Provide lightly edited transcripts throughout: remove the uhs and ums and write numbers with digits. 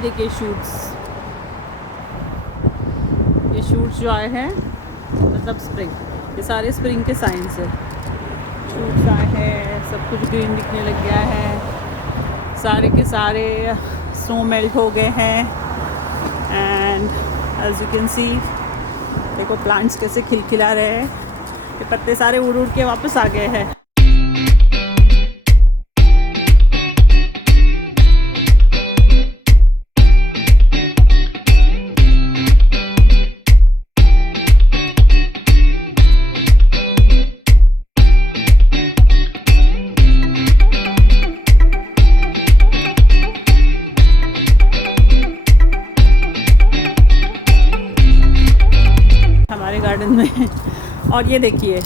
देखिए शूट्स, ये शूट्स जो आए हैं मतलब स्प्रिंग, ये सारे स्प्रिंग के साइंस है। शूट्स आए हैं, सब कुछ ग्रीन दिखने लग गया है, सारे के सारे स्नो मेल्ट हो गए हैं। And as you can see, देखो प्लांट्स कैसे खिलखिला रहे हैं, ये पत्ते सारे उड़ उड़ के वापस आ गए हैं। गार्डन में और ये देखिए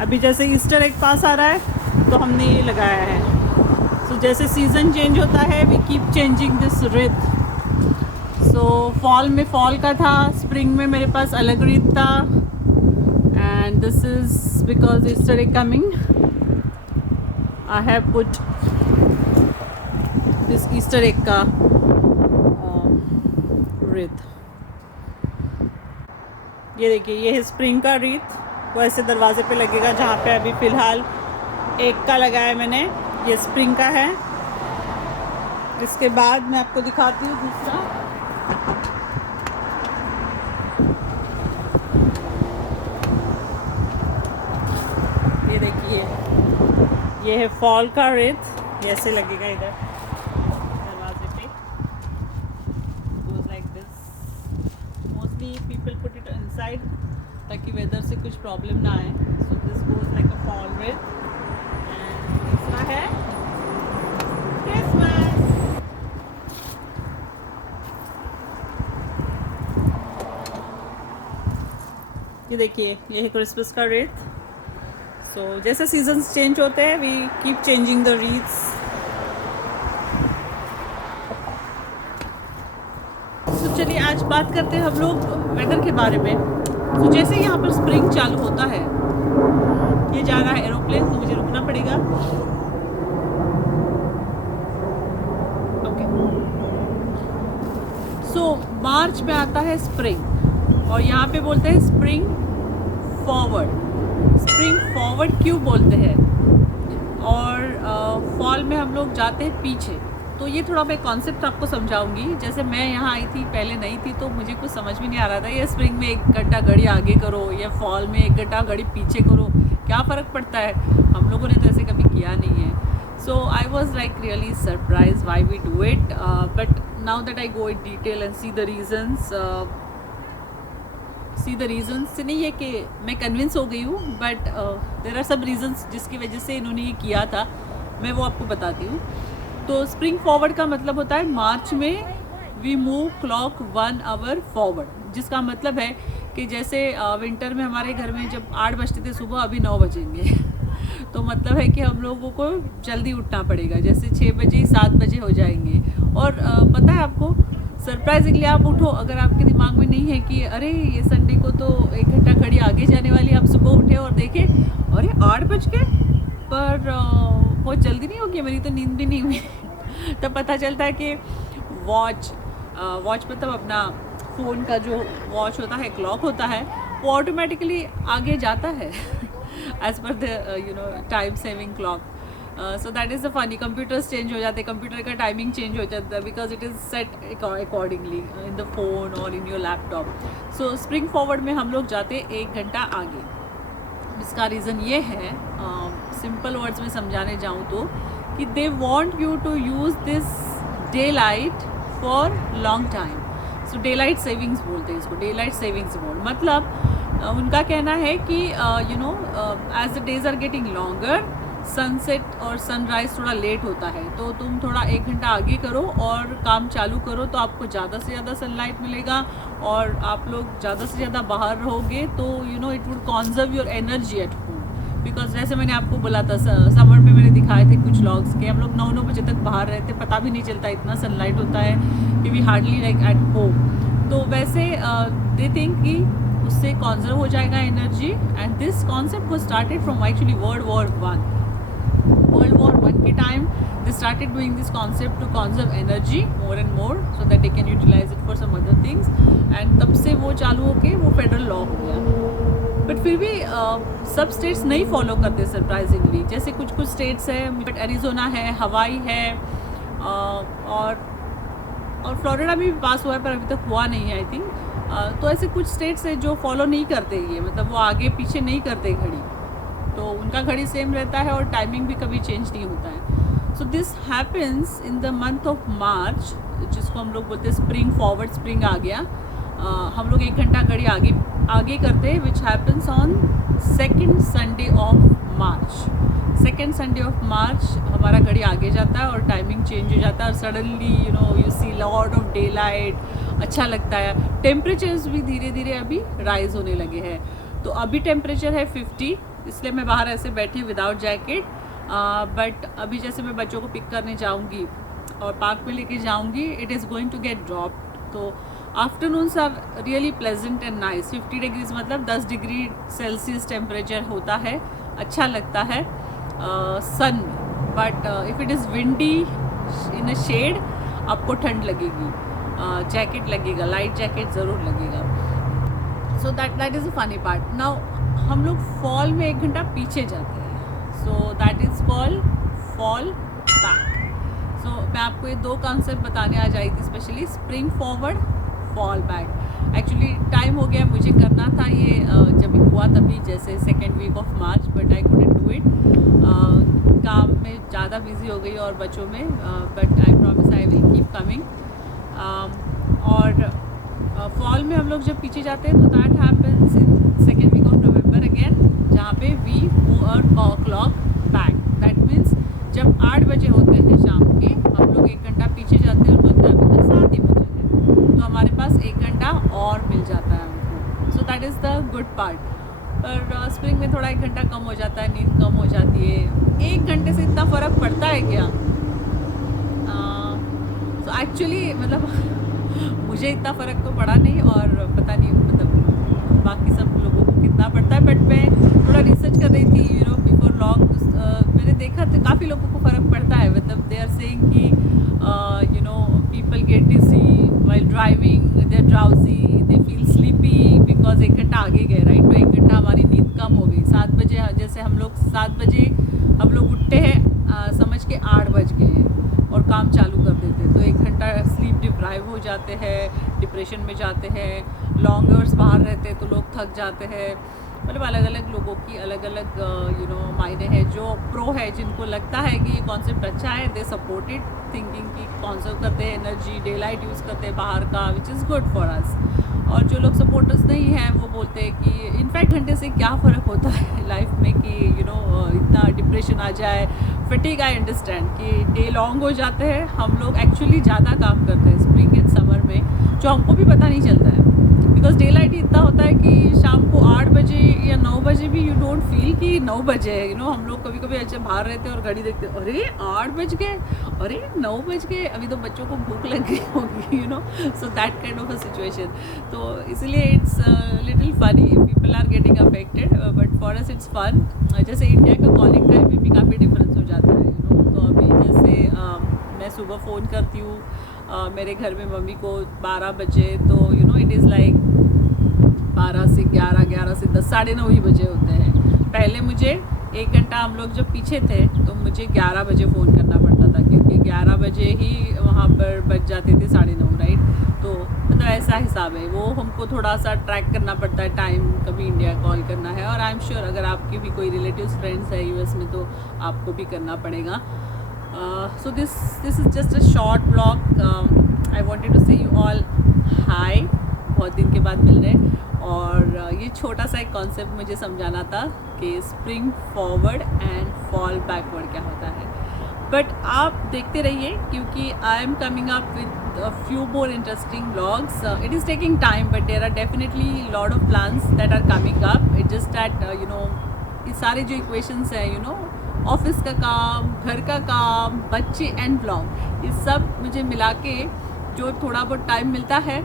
अभी जैसे ईस्टर एग पास आ रहा है तो हमने ये लगाया है। सो जैसे सीज़न चेंज होता है we keep changing this wreath. So fall में फॉल का था, स्प्रिंग में मेरे पास अलग रिथ था, and this is because Easter egg coming I have put this Easter egg का रिथ। ये देखिए ये है स्प्रिंग का रीथ, वो ऐसे दरवाजे पे लगेगा जहाँ पे अभी फ़िलहाल एक का लगाया है मैंने, ये स्प्रिंग का है। इसके बाद मैं आपको दिखाती हूँ दूसरा। ये देखिए ये है फॉल का रीथ, ये ऐसे लगेगा इधर दरवाजे पे, goes like this. Mostly people put it inside ताकि वेदर से कुछ प्रॉब्लम ना आए। So this goes like a fall wreath. And तीसरा है क्रिसमस। ये देखिए ये है क्रिसमस का रिथ। सो जैसे सीजन्स चेंज होते हैं वी कीप चेंजिंग द रीथ्स। तो चलिए आज बात करते हैं हम लोग वेदर के बारे में। तो जैसे यहाँ पर स्प्रिंग चालू होता है, ये जा रहा है एरोप्लेन तो मुझे रुकना पड़ेगा। ओके, सो मार्च में आता है स्प्रिंग और यहाँ पे बोलते हैं स्प्रिंग फॉरवर्ड। स्प्रिंग फॉरवर्ड क्यों बोलते हैं? और फॉल में हम लोग जाते हैं पीछे। तो ये थोड़ा मैं कॉन्सेप्ट आपको समझाऊंगी। जैसे मैं यहाँ आई थी पहले नहीं थी तो मुझे कुछ समझ में नहीं आ रहा था, ये स्प्रिंग में 1 घंटा घड़ी आगे करो या फॉल में 1 घंटा घड़ी पीछे करो, क्या फ़र्क पड़ता है? हम लोगों ने तो ऐसे कभी किया नहीं है। So I was like really surprise why we do it, but now that I go in detail and see the reasons से नहीं है कि मैं कन्विंस हो गई हूँ, बट देर आर सब रीजन्स जिसकी वजह से इन्होंने ये किया था, मैं वो आपको बताती हूँ। तो स्प्रिंग फॉरवर्ड का मतलब होता है मार्च में we move clock 1 hour forward, जिसका मतलब है कि जैसे विंटर में हमारे घर में जब 8 बजते थे सुबह, अभी 9 बजेंगे तो मतलब है कि हम लोगों को जल्दी उठना पड़ेगा, जैसे 6 बजे 7 बजे हो जाएंगे। और पता है आपको, सरप्राइजिंगली आप उठो, अगर आपके दिमाग में नहीं है कि अरे ये संडे को तो 1 घंटा घड़ी आगे जाने वाली, आप सुबह उठे और देखें अरे 8 बज गए, पर बहुत जल्दी नहीं होगी, मेरी तो नींद भी नहीं हुई तब पता चलता है कि वॉच मतलब अपना फ़ोन का जो वॉच होता है, क्लॉक होता है, वो ऑटोमेटिकली आगे जाता है as per the time saving clock. So that is the funny. Computers change हो जाते हैं, कंप्यूटर का टाइमिंग चेंज हो जाता है because it is set accordingly in the phone और in your laptop. So spring forward में हम लोग जाते 1 घंटा आगे। इसका रीज़न ये है, सिंपल वर्ड्स में समझाने जाऊँ तो, कि they want you to use this daylight for long time. So daylight savings बोलते हैं इसको, डे लाइट सेविंग्स मोड। मतलब उनका कहना है कि as the days are getting longer, sunset और सनराइज़ थोड़ा लेट होता है, तो तुम थोड़ा 1 घंटा आगे करो और काम चालू करो तो आपको ज़्यादा से ज़्यादा सनलाइट मिलेगा और आप लोग ज़्यादा से ज़्यादा बाहर रहोगे, तो it would conserve your energy at home. Because जैसे मैंने आपको बोला था, समर में मैंने दिखाए थे कुछ व्लॉग्स के, हम लोग 9 बजे तक बाहर रहते, पता भी नहीं चलता, इतना सनलाइट होता है कि we hardly like at home. तो वैसे दे थिंक कि उससे कॉन्जर्व हो जाएगा energy, and this concept was started from actually World War I। World War I के time they started doing this concept to conserve energy more and more so that they can utilize it for some other things, and तब से वो चालू होके वो federal law हो गया। But फिर भी सब स्टेट्स नहीं फॉलो करते सरप्राइजिंगली। जैसे कुछ कुछ स्टेट्स है, बट एरिजोना है, हवाई है, और फ्लोरिडा में भी पास हुआ है पर अभी तक हुआ नहीं है आई थिंक। तो ऐसे कुछ स्टेट्स है जो फॉलो नहीं करते ये, मतलब वो आगे पीछे नहीं करते घड़ी, तो उनका घड़ी सेम रहता है और टाइमिंग भी कभी चेंज नहीं होता है। So this happens in the month of March, जिसको हम लोग बोलते हैं स्प्रिंग फॉरवर्ड, स्प्रिंग आ गया। हम लोग 1 घंटा घड़ी आगे करते हैं, which happens on second Sunday of March. Second Sunday of March हमारा घड़ी आगे जाता है और टाइमिंग चेंज हो जाता है, और suddenly you see lot of day light, अच्छा लगता है। टेम्परेचर्स भी धीरे धीरे अभी राइज होने लगे हैं। तो अभी टेम्परेचर है 50, इसलिए मैं बाहर ऐसे बैठी विदाउट जैकेट। बट अभी जैसे मैं बच्चों को पिक करने जाऊंगी और पार्क में लेके जाऊंगी, it is going to get drop. तो afternoons are really pleasant and nice. 50 degrees मतलब 10 डिग्री सेल्सियस टेम्परेचर होता है, अच्छा लगता है सन में। But if it is windy in a shade, आपको ठंड लगेगी, जैकेट लगेगा, लाइट जैकेट ज़रूर लगेगा। So that is a funny part. Now हम लोग फॉल में 1 घंटा पीछे जाते हैं, so that is called fall back. So मैं आपको ये 2 कॉन्सेप्ट बताने आ जाई थी, specially spring forward, fall back. Actually time हो गया, मुझे करना था ये जब हुआ तभी, जैसे second week of March, but I couldn't do it. काम में ज़्यादा बिजी हो गई और बच्चों में, but I promise I will keep coming. और फॉल में हम लोग जब पीछे जाते हैं, तो that happens in second week of November again, जहाँ पे we move hour clock back. That means जब 8 बजे होते हैं शाम के, हम लोग 1 घंटा पीछे जाते हैं और बोलते हैं अभी तक 7 ही बजे हैं, तो हमारे पास 1 घंटा और मिल जाता है हमको। सो that is the good part. पर स्प्रिंग में थोड़ा 1 घंटा कम हो जाता है, नींद कम हो जाती है। 1 घंटे से इतना फ़र्क पड़ता है क्या? सो एक्चुअली मतलब मुझे इतना फ़र्क तो पड़ा नहीं, और पता नहीं मतलब बाकी सब लोगों को कितना पड़ता है। बट मैं थोड़ा रिसर्च कर रही थी बिफोर लॉग, मैंने देखा तो काफ़ी लोगों को फ़र्क पड़ता है। मतलब दे आर सेइंग कि people get dizzy while driving, they are drowsy, they feel sleepy because 1 घंटा आगे गए, राइट। तो 1 घंटा हमारी नींद कम हो गई। 7 बजे, जैसे हम लोग 7 बजे हम लोग उठते हैं, समझ के 8 बज गए हैं और काम चालू कर देते हैं, तो 1 घंटा स्लीप डिप्राइव हो जाते हैं, डिप्रेशन में जाते हैं। लॉन्ग आवर्स बाहर रहते हैं तो लोग थक जाते हैं। मतलब अलग अलग लोगों की अलग अलग मायने हैं। जो प्रो है, जिनको लगता है कि ये कॉन्सेप्ट अच्छा है, दे सपोर्टेड, थिंकिंग कि कॉन्जर्व करते हैं एनर्जी, डे लाइट यूज़ करते हैं बाहर का, which is good for us. और जो लोग सपोर्टर्स नहीं हैं, वो बोलते हैं कि इनफैक्ट घंटे से क्या फ़र्क होता है लाइफ में कि इतना डिप्रेशन आ जाए, फटीग। आई अंडरस्टैंड कि डे लॉन्ग हो जाते हैं, हम लोग एक्चुअली ज़्यादा काम करते हैं स्प्रिंग एंड समर में, जो हमको भी पता नहीं चलता है। बिकॉज डे लाइट इतना होता है कि शाम को 8 बजे या 9 बजे भी यू डोंट फील कि 9 बजे है। हम लोग कभी कभी ऐसे बाहर रहते हैं और घड़ी देखते हैं, अरे 8 बज गए, अरे 9 बज गए, अभी तो बच्चों को भूख लग गई होगी, so that kind of a situation. तो इसलिए it's little funny if people are getting affected, but for us it's fun. जैसे इंडिया का कॉलिंग टाइम में भी काफ़ी डिफरेंस हो जाता है। तो अभी जैसे मैं सुबह फ़ोन करती हूँ मेरे घर में मम्मी को 12 बजे, तो इट इज़ लाइक 12 से 11, 11 से 10, 9:30 ही बजे होते हैं। पहले मुझे 1 घंटा, हम लोग जब पीछे थे तो मुझे 11 बजे फ़ोन करना पड़ता था, क्योंकि 11 बजे ही वहाँ पर बज जाते थे 9:30, राइट। तो मतलब ऐसा हिसाब है, वो हमको थोड़ा सा ट्रैक करना पड़ता है टाइम, कभी इंडिया कॉल करना है। और आई एम श्योर अगर आपके भी कोई रिलेटिव्स फ्रेंड्स है यूएस में, तो आपको भी करना पड़ेगा। So this is just a short vlog. I wanted to say you all hi, बहुत दिन के बाद मिल रहे हैं। और ये छोटा सा एक कॉन्सेप्ट मुझे समझाना था कि spring forward and fall backward क्या होता है। बट आप देखते रहिए, क्योंकि I am coming up with a few more interesting vlogs. It is taking time, but there are definitely lot of plans that are coming up. It's just that ये सारे जो इक्वेशंस हैं, ऑफिस का काम, घर का काम, बच्चे एंड व्लॉग, ये सब मुझे मिला के जो थोड़ा बहुत टाइम मिलता है,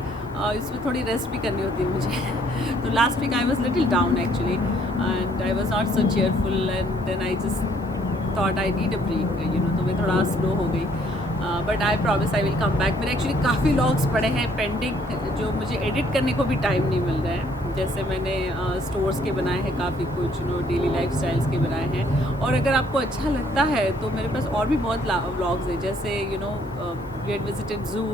इसमें थोड़ी रेस्ट भी करनी होती है मुझे। तो last week I was little down actually, and I was not so cheerful, and then I just thought I need a break, you know, तो मैं थोड़ा स्लो हो गई, but I promise I will come back. मेरे actually काफ़ी vlogs पड़े हैं pending, जो मुझे एडिट करने को भी टाइम नहीं मिल रहा है। जैसे मैंने स्टोर्स के बनाए हैं काफ़ी कुछ, you know, daily life styles के बनाए हैं, और अगर आपको अच्छा लगता है तो मेरे पास और भी बहुत व्लॉग्स हैं, जैसे you know we had visited zoo,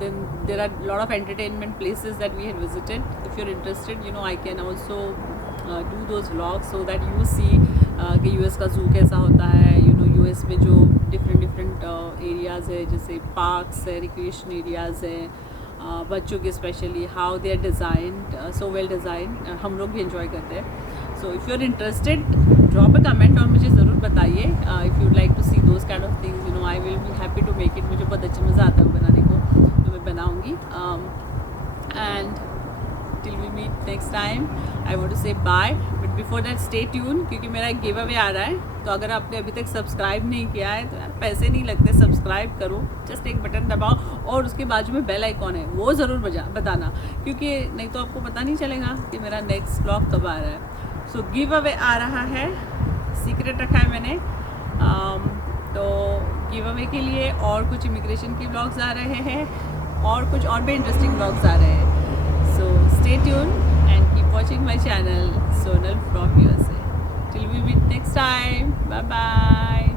then there are a lot of entertainment places that we had visited. If you're interested, you know, I can also do those vlogs so that you see कि US का zoo कैसा होता है, you know, US में जो different areas है, जैसे parks है, रिक्रिएशन एरियाज़ है, बच्चों के specially, how they are designed, so well design, हम लोग भी इंजॉय करते हैं। So if you are interested, drop a comment और मुझे ज़रूर बताइए। If you like to see those kind of things, you know, I will be happy to make it. मुझे बहुत अच्छा मज़ा आता है बनाने को, तो मैं बनाऊँगी। And till we meet next time, I want to say bye, but before that stay tuned, क्योंकि मेरा एक गिव अवे आ रहा है, तो अगर आपने अभी तक सब्सक्राइब नहीं किया है तो यार पैसे नहीं लगते, सब्सक्राइब करो, जस्ट एक बटन दबाओ और उसके बाजू में बेल आइकॉन है वो ज़रूर बताना, क्योंकि नहीं तो आपको पता नहीं चलेगा कि मेरा नेक्स्ट व्लॉग कब आ रहा है। सो गिव अवे आ रहा है, सीक्रेट रखा है मैंने, तो गिव अवे के लिए और कुछ इमिग्रेशन के व्लॉग्स आ रहे हैं और कुछ और भी इंटरेस्टिंग व्लॉग्स आ रहे हैं। So stay tuned and keep watching my channel, Sonal from USA. Till we meet next time. Bye bye.